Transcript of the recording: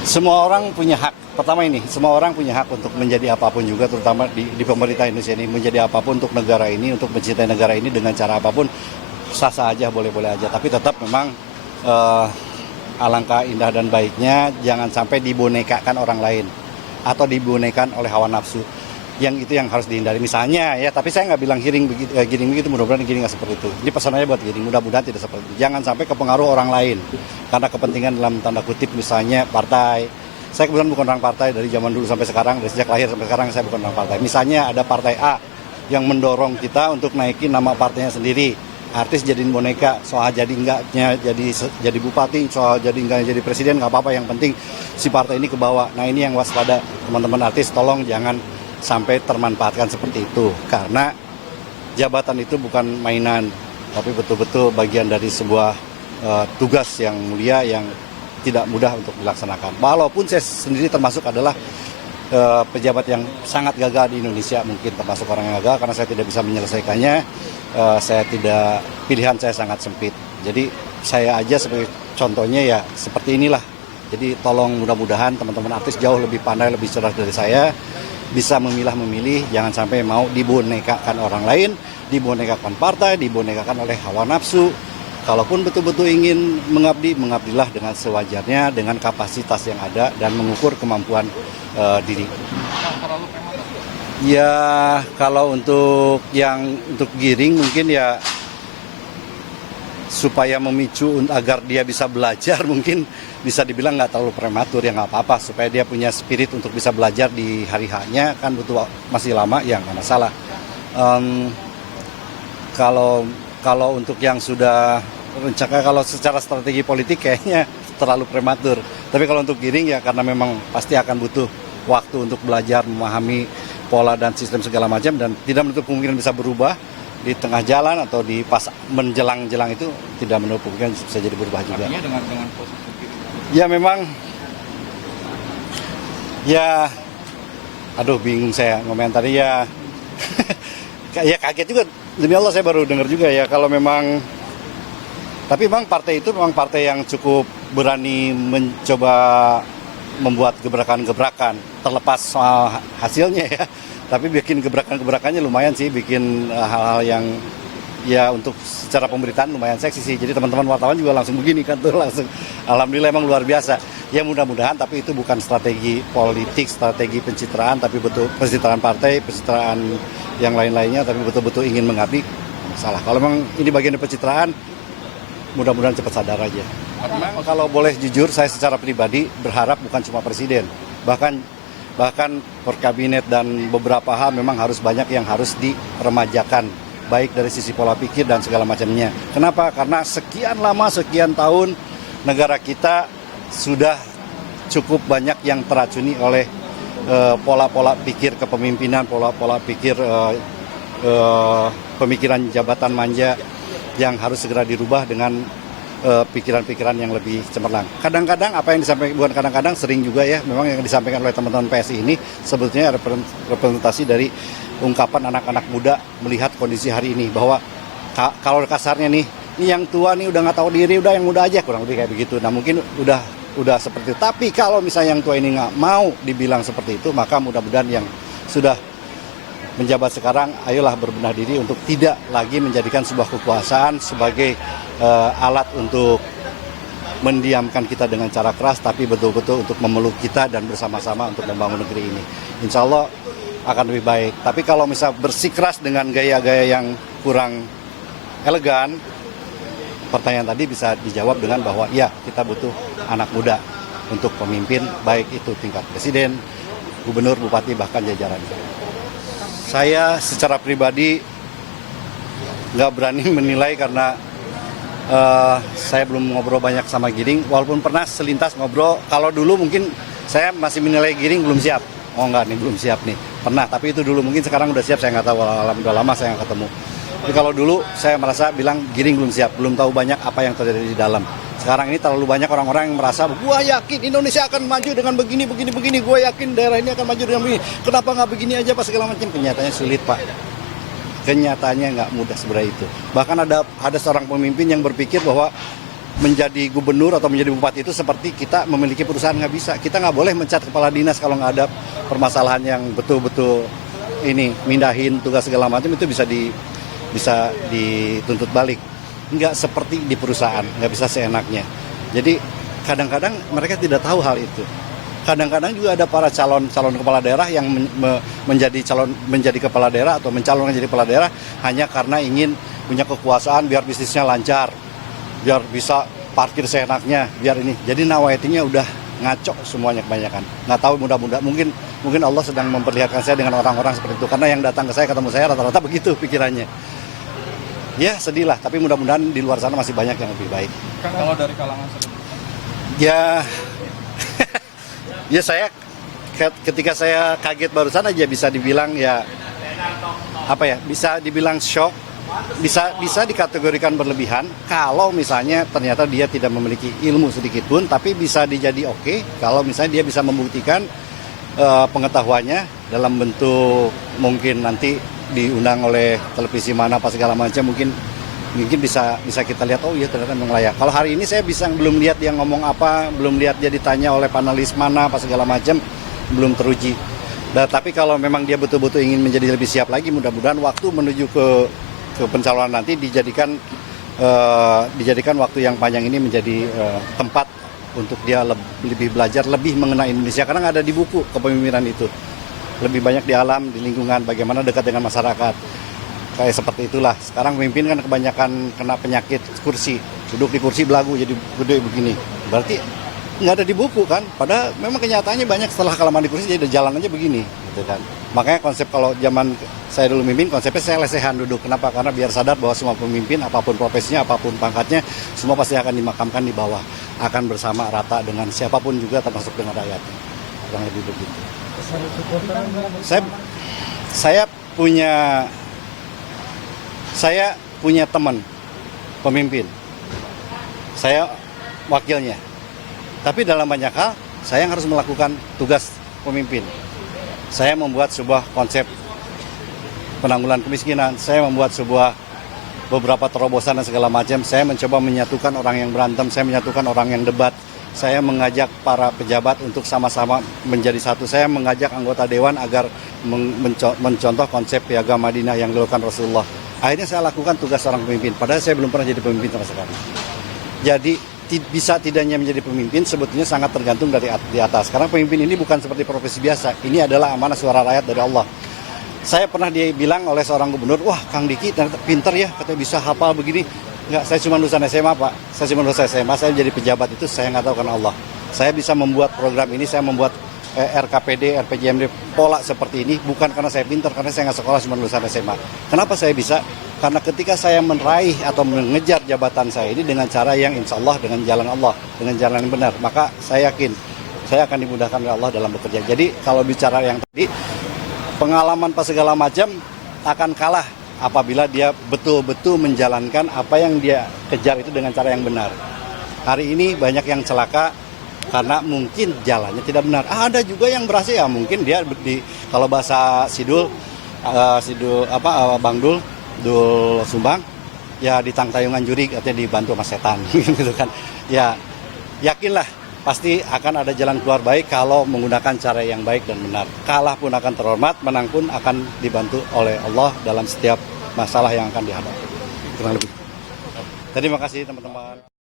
Semua orang punya hak. Pertama ini, semua orang punya hak untuk menjadi apapun juga, terutama di pemerintah Indonesia ini, menjadi apapun untuk negara ini, untuk mencintai negara ini dengan cara apapun, sah-sah aja, boleh-boleh aja. Tapi tetap memang alangkah indah dan baiknya jangan sampai dibonekakan orang lain atau dibonekan oleh hawa nafsu. Yang itu yang harus dihindari. Misalnya ya, tapi saya nggak bilang Giring begitu, mudah-mudahan Giring nggak seperti itu. Ini pesan aja buat Giring, mudah-mudahan tidak seperti itu. Jangan sampai kepengaruh orang lain karena kepentingan dalam tanda kutip, misalnya partai. Saya kebetulan bukan orang partai dari zaman dulu sampai sekarang, dari sejak lahir sampai sekarang saya bukan orang partai. Misalnya ada partai A yang mendorong kita untuk naikin nama partainya sendiri. Artis jadiin boneka, soal jadi enggaknya jadi bupati, soal jadi enggaknya jadi presiden, nggak apa-apa, yang penting si partai ini ke bawah. Nah ini yang waspada, teman-teman artis, tolong jangan sampai termanfaatkan seperti itu, karena jabatan itu bukan mainan, tapi betul-betul bagian dari sebuah tugas yang mulia yang tidak mudah untuk dilaksanakan. Walaupun saya sendiri termasuk adalah pejabat yang sangat gagal di Indonesia, mungkin termasuk orang yang gagal karena saya tidak bisa menyelesaikannya. Pilihan saya sangat sempit. Jadi saya aja sebagai contohnya ya seperti inilah. Jadi tolong, mudah-mudahan teman-teman artis jauh lebih pandai, lebih cerdas dari saya, bisa memilih, jangan sampai mau dibonekakan orang lain, dibonekakan partai, dibonekakan oleh hawa nafsu. Kalaupun betul-betul ingin mengabdi, mengabdilah dengan sewajarnya, dengan kapasitas yang ada, dan mengukur kemampuan diri. Ya, kalau untuk Giring mungkin ya supaya memicu agar dia bisa belajar, mungkin bisa dibilang nggak terlalu prematur, ya nggak apa-apa, supaya dia punya spirit untuk bisa belajar di hari haknya, kan butuh masih lama, ya nggak masalah. Kalau untuk yang sudah rencana, kalau secara strategi politik kayaknya terlalu prematur. Tapi kalau untuk Giring ya karena memang pasti akan butuh waktu untuk belajar, memahami pola dan sistem segala macam, dan tidak menutup kemungkinan bisa berubah di tengah jalan atau di pas menjelang-jelang, itu tidak menutup kemungkinan bisa jadi berubah juga. Artinya dengan posisi ya memang ya, aduh bingung saya ngomentari ya. Ya kaget juga, demi Allah saya baru dengar juga ya kalau memang. Tapi memang partai itu memang partai yang cukup berani mencoba membuat gebrakan-gebrakan, terlepas soal hasilnya ya. Tapi bikin gebrakan-gebrakannya lumayan sih, bikin hal-hal yang ya untuk secara pemberitaan lumayan seksi sih. Jadi teman-teman wartawan juga langsung begini kan tuh, langsung alhamdulillah emang luar biasa. Ya mudah-mudahan, tapi itu bukan strategi politik, strategi pencitraan, tapi betul pencitraan partai, pencitraan yang lain-lainnya, tapi betul-betul ingin mengabdi, salah. Kalau memang ini bagian dari pencitraan, mudah-mudahan cepat sadar aja. Memang kalau boleh jujur, saya secara pribadi berharap bukan cuma presiden, bahkan per kabinet dan beberapa hal memang harus banyak yang harus diremajakan, baik dari sisi pola pikir dan segala macamnya. Kenapa? Karena sekian lama, sekian tahun negara kita sudah cukup banyak yang teracuni oleh pola-pola pikir kepemimpinan, pola-pola pikir pemikiran jabatan manja, yang harus segera dirubah dengan pikiran-pikiran yang lebih cemerlang. Kadang-kadang apa yang disampaikan, bukan kadang-kadang, sering juga ya, memang yang disampaikan oleh teman-teman PSI ini sebetulnya representasi dari ungkapan anak-anak muda melihat kondisi hari ini, bahwa kalau kasarnya nih, ini yang tua nih udah nggak tahu diri, udah yang muda aja, kurang lebih kayak begitu. Nah mungkin udah seperti itu. Tapi kalau misalnya yang tua ini nggak mau dibilang seperti itu, maka mudah-mudahan yang sudah menjabat sekarang, ayolah berbenah diri untuk tidak lagi menjadikan sebuah kekuasaan sebagai alat untuk mendiamkan kita dengan cara keras, tapi betul-betul untuk memeluk kita dan bersama-sama untuk membangun negeri ini. Insya Allah akan lebih baik. Tapi kalau misal bersikeras dengan gaya-gaya yang kurang elegan, pertanyaan tadi bisa dijawab dengan bahwa ya, kita butuh anak muda untuk pemimpin, baik itu tingkat presiden, gubernur, bupati, bahkan jajarannya. Saya secara pribadi nggak berani menilai karena saya belum ngobrol banyak sama Giring, walaupun pernah selintas ngobrol. Kalau dulu mungkin saya masih menilai Giring belum siap. Oh enggak nih, belum siap nih. Pernah, tapi itu dulu, mungkin sekarang udah siap, saya nggak tahu, udah lama saya nggak ketemu. Tapi kalau dulu saya merasa bilang Giring belum siap, belum tahu banyak apa yang terjadi di dalam. Sekarang ini terlalu banyak orang-orang yang merasa, gua yakin Indonesia akan maju dengan begini, gua yakin daerah ini akan maju dengan begini. Kenapa nggak begini aja pas segala macam? Kenyataannya sulit, Pak. Kenyataannya nggak mudah sebenarnya itu. Bahkan ada seorang pemimpin yang berpikir bahwa menjadi gubernur atau menjadi bupati itu seperti kita memiliki perusahaan, nggak bisa. Kita nggak boleh mencat kepala dinas kalau nggak ada permasalahan yang betul-betul ini mindahin tugas segala macam, itu bisa dituntut balik. Nggak seperti di perusahaan, nggak bisa seenaknya. Jadi kadang-kadang mereka tidak tahu hal itu. Kadang-kadang juga ada para calon kepala daerah yang menjadi kepala daerah atau mencalonkan jadi kepala daerah hanya karena ingin punya kekuasaan biar bisnisnya lancar, biar bisa parkir seenaknya, biar ini. Jadi nawaitinya udah ngaco semuanya kebanyakan. Nggak tahu, mudah-mudahan mungkin Allah sedang memperlihatkan saya dengan orang-orang seperti itu, karena yang datang ke saya, ketemu saya rata-rata begitu pikirannya. Ya sedih lah, tapi mudah-mudahan di luar sana masih banyak yang lebih baik. Kan kalau dari kalangan ya ya saya ketika saya kaget barusan aja bisa dibilang ya apa ya, bisa dibilang shock, bisa dikategorikan berlebihan kalau misalnya ternyata dia tidak memiliki ilmu sedikit pun, tapi bisa dijadi oke kalau misalnya dia bisa membuktikan pengetahuannya dalam bentuk mungkin nanti diundang oleh televisi mana apa segala macam, mungkin bisa kita lihat, oh iya ternyata memang layak. Kalau hari ini saya belum lihat dia ngomong apa, belum lihat dia ditanya oleh panelis mana apa segala macam, belum teruji. Tapi kalau memang dia betul-betul ingin menjadi lebih siap lagi, mudah-mudahan waktu menuju ke pencalonan nanti dijadikan waktu yang panjang ini menjadi tempat untuk dia lebih belajar, lebih mengenai Indonesia, karena nggak ada di buku kepemimpinan itu. Lebih banyak di alam, di lingkungan, bagaimana dekat dengan masyarakat. Kayak seperti itulah. Sekarang pemimpin kan kebanyakan kena penyakit kursi. Duduk di kursi belagu jadi gede begini. Berarti nggak ada di buku kan. Padahal memang kenyataannya banyak setelah kelamaan di kursi jadi jalan aja begini. Gitu kan. Makanya konsep kalau zaman saya dulu memimpin, konsepnya saya lesehan duduk. Kenapa? Karena biar sadar bahwa semua pemimpin, apapun profesinya, apapun pangkatnya, semua pasti akan dimakamkan di bawah. Akan bersama rata dengan siapapun juga, termasuk dengan rakyatnya. Kurang lebih begitu. Saya punya teman pemimpin, saya wakilnya. Tapi dalam banyak hal, saya yang harus melakukan tugas pemimpin. Saya membuat sebuah konsep penanggulangan kemiskinan, saya membuat beberapa terobosan dan segala macam. Saya mencoba menyatukan orang yang berantem, saya menyatukan orang yang debat. Saya mengajak para pejabat untuk sama-sama menjadi satu. Saya mengajak anggota dewan agar mencontoh konsep piagam Madinah yang dilakukan Rasulullah. Akhirnya saya lakukan tugas seorang pemimpin, padahal saya belum pernah jadi pemimpin sama sekali. Jadi bisa tidaknya menjadi pemimpin sebetulnya sangat tergantung dari di atas. Karena pemimpin ini bukan seperti profesi biasa, ini adalah amanah suara rakyat dari Allah. Saya pernah dibilang oleh seorang gubernur, wah Kang Diki ternyata pinter ya, katanya bisa hafal begini. Enggak, saya cuma lulusan SMA Pak, saya cuma lulusan SMA, saya jadi pejabat itu saya nggak tahu karena Allah. Saya bisa membuat program ini, saya membuat RKPD, RPJMD, pola seperti ini, bukan karena saya pintar, karena saya nggak sekolah, cuma lulusan SMA. Kenapa saya bisa? Karena ketika saya meraih atau mengejar jabatan saya ini dengan cara yang insya Allah, dengan jalan Allah, dengan jalan yang benar, maka saya yakin saya akan dimudahkan oleh Allah dalam bekerja. Jadi kalau bicara yang tadi, pengalaman pas segala macam akan kalah apabila dia betul-betul menjalankan apa yang dia kejar itu dengan cara yang benar. Hari ini banyak yang celaka karena mungkin jalannya tidak benar. Ada juga yang berhasil ya, mungkin dia kalau bahasa Bangdul, Dul Sumbang, ya di tayungan juri artinya dibantu sama setan gitu kan. Ya yakinlah pasti akan ada jalan keluar baik kalau menggunakan cara yang baik dan benar. Kalah pun akan terhormat, menang pun akan dibantu oleh Allah dalam setiap masalah yang akan dihadapi. Kurang lebih. Terima kasih teman-teman.